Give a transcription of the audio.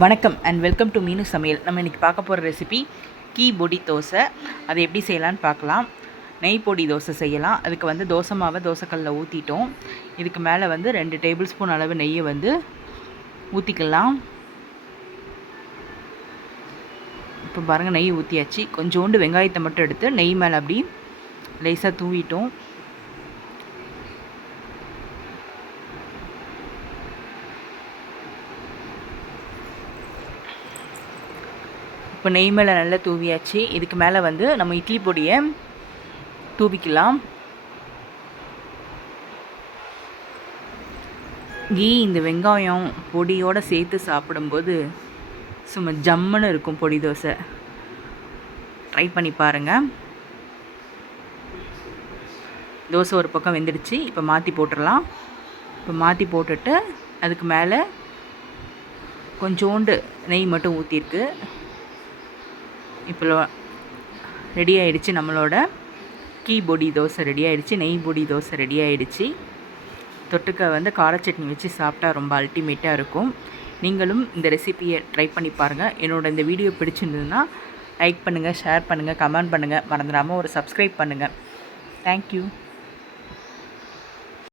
வணக்கம் and welcome to மீனு சமையல். நம்ம இன்றைக்கி பார்க்க போகிற ரெசிபி கீ பொடி தோசை. அதை எப்படி செய்யலான்னு பார்க்கலாம். நெய் பொடி தோசை செய்யலாம். அதுக்கு வந்து தோசை மாவை தோசைக்கல்லில் ஊற்றிட்டோம் இதுக்கு மேலே வந்து ரெண்டு டேபிள் ஸ்பூன் அளவு நெய்யை வந்து ஊற்றிக்கலாம் இப்போ பாருங்கள் நெய் ஊற்றியாச்சு கொஞ்சோண்டு வெங்காயத்தை மட்டும் எடுத்து நெய் மேலே அப்படி லேசாக தூவிட்டோம். இப்போ நெய் மேலே நல்லா தூவியாச்சு. இதுக்கு மேலே வந்து நம்ம இட்லி பொடியை தூவிக்கலாம். கீ இந்த வெங்காயம் பொடியோடு சேர்த்து சாப்பிடும்போது சும்மா ஜம்முன்னு இருக்கும் பொடி தோசை. ட்ரை பண்ணி பாருங்கள் தோசை ஒரு பக்கம் வெந்துடுச்சு. இப்போ மாற்றி போட்டுடலாம். இப்போ மாற்றி போட்டுட்டு அதுக்கு மேலே கொஞ்சோண்டு நெய் மட்டும் ஊற்றிருக்கு இப்போ ரெடி ஆகிடுச்சு நம்மளோட கீ பொடி தோசை ரெடி ஆகிடுச்சு நெய் பொடி தோசை ரெடி ஆகிடுச்சு தொட்டுக்க வந்து கார சட்னி வச்சு சாப்பிட்டா ரொம்ப அல்டிமேட்டாக இருக்கும். நீங்களும் இந்த ரெசிபியை ட்ரை பண்ணி பாருங்கள் என்னோட இந்த வீடியோ பிடிச்சிருந்ததுன்னா லைக் பண்ணுங்கள் ஷேர் பண்ணுங்கள் கமெண்ட் பண்ணுங்கள் மறந்துடாமல் ஒரு சப்ஸ்கிரைப் பண்ணுங்கள் தேங்க்யூ